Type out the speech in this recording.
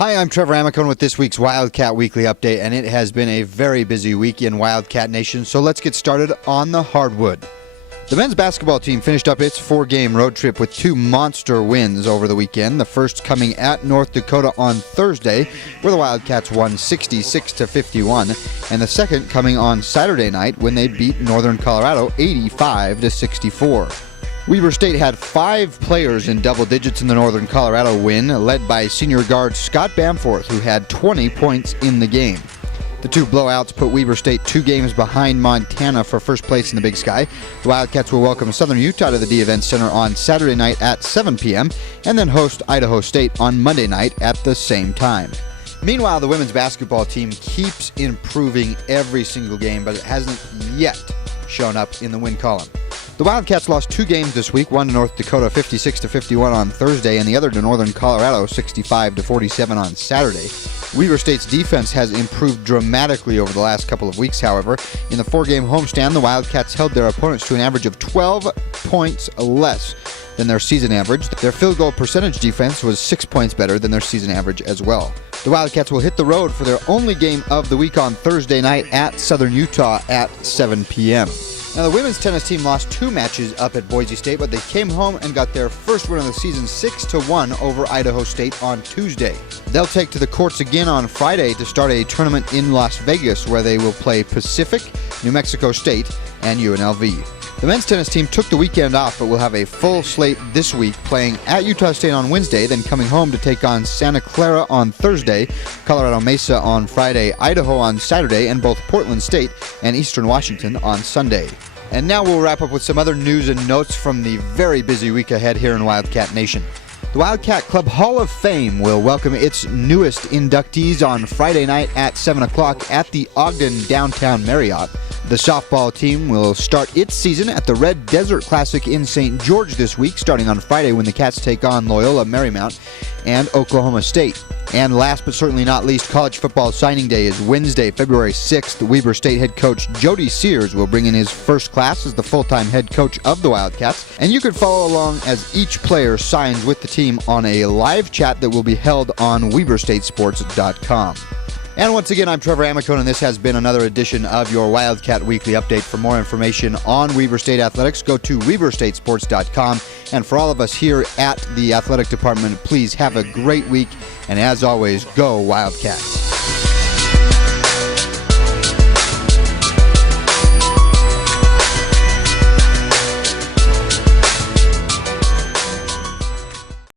Hi, I'm Trevor Amicone with this week's Wildcat Weekly Update, and it has been a very busy week in Wildcat Nation, so let's get started on the hardwood. The men's basketball team finished up its four-game road trip with two monster wins over the weekend, the first coming at North Dakota on Thursday, where the Wildcats won 66-51, and the second coming on Saturday night when they beat Northern Colorado 85-64. Weber State had 5 players in double digits in the Northern Colorado win, led by senior guard Scott Bamforth, who had 20 points in the game. The two blowouts put Weber State 2 games behind Montana for first place in the Big Sky. The Wildcats will welcome Southern Utah to the D Event Center on Saturday night at 7 p.m. and then host Idaho State on Monday night at the same time. Meanwhile, the women's basketball team keeps improving every single game, but it hasn't yet shown up in the win column. The Wildcats lost 2 games this week, one to North Dakota 56-51 on Thursday and the other to Northern Colorado 65-47 on Saturday. Weber State's defense has improved dramatically over the last couple of weeks, however. In the 4-game homestand, the Wildcats held their opponents to an average of 12 points less than their season average. Their field goal percentage defense was 6 points better than their season average as well. The Wildcats will hit the road for their only game of the week on Thursday night at Southern Utah at 7 p.m. Now, the women's tennis team lost 2 matches up at Boise State, but they came home and got their first win of the season 6-1 over Idaho State on Tuesday. They'll take to the courts again on Friday to start a tournament in Las Vegas where they will play Pacific, New Mexico State, and UNLV. The men's tennis team took the weekend off, but will have a full slate this week, playing at Utah State on Wednesday, then coming home to take on Santa Clara on Thursday, Colorado Mesa on Friday, Idaho on Saturday, and both Portland State and Eastern Washington on Sunday. And now we'll wrap up with some other news and notes from the very busy week ahead here in Wildcat Nation. The Wildcat Club Hall of Fame will welcome its newest inductees on Friday night at 7 o'clock at the Ogden Downtown Marriott. The softball team will start its season at the Red Desert Classic in St. George this week, starting on Friday when the Cats take on Loyola Marymount and Oklahoma State. And last but certainly not least, college football signing day is Wednesday, February 6th. Weber State head coach Jody Sears will bring in his first class as the full-time head coach of the Wildcats. And you can follow along as each player signs with the team on a live chat that will be held on WeberStateSports.com. And once again, I'm Trevor Amicone, and this has been another edition of your Wildcat Weekly Update. For more information on Weber State Athletics, go to WeberStateSports.com. And for all of us here at the Athletic Department, please have a great week. And as always, go Wildcats.